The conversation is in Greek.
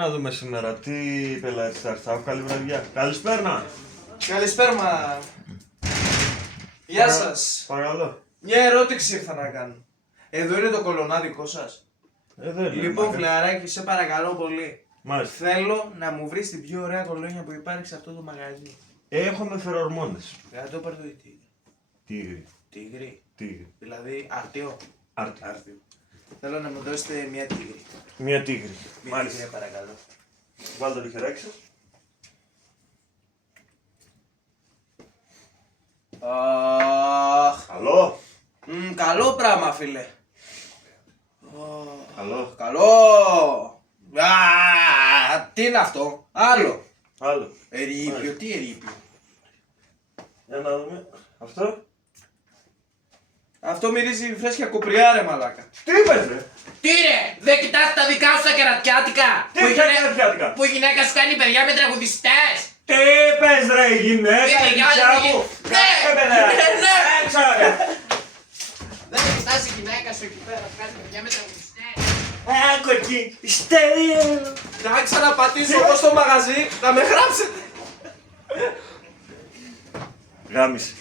να δούμε σήμερα τι πελάτης θα έρθει. Καλή βραδιά. Καλησπέρα. Καλησπέρα. Γεια σας. Παρακαλώ. Μια ερώτηση ήρθα να κάνω. Εδώ είναι το κολονάδικό σας? Εδώ είναι. Λοιπόν, Φλεαράκι, σε παρακαλώ πολύ. Μάλιστα. Θέλω να μου βρεις την πιο ωραία κολόνια που υπάρχει σε αυτό το μαγαζί. Έχουμε φερορμόνες. Γατόπαρδο ή τίγρη? Τίγρη. Τίγρη. Τίγρη. Δηλαδή αρτιό. Άρτη. Άρτιο. Θέλω να μου δώσετε μια τίγρη. Μια τίγρη. Μια Μάλιστα. τίγρη, παρακαλώ. Βάλτε το χεράκι σας. Αχ. Καλό. Καλό πράγμα, φίλε. Καλό. Καλό. Τι είναι αυτό? Άλλο. Άλλο. Ερείπιο, τι ερείπιο? Για να δούμε. Αυτό. Αυτό μυρίζει φρέσκια κοπριά, ρε μαλάκα. Τι είπες ρε. Τι ρε, δεν κοιτάς τα δικά σου τα κερατιάτικα Τι έκανε πιάτικα. που η γυναίκα σου κάνει παιδιά με τραγουδιστές. Τι είπες ρε η γυναίκα. Τι η παιδιά, δικιά ναι, μου. ναι, Έπαινε. ναι. Έξω ρε. Δεν κοιτάς η γυναίκα σου εκεί πέρα που κάνει παιδιά με τραγουδιστές. Άκου εκεί. Ιστερία. Να ξαναπατήσω εγώ στο μαγαζί, να με γράψετε. Γάμισε.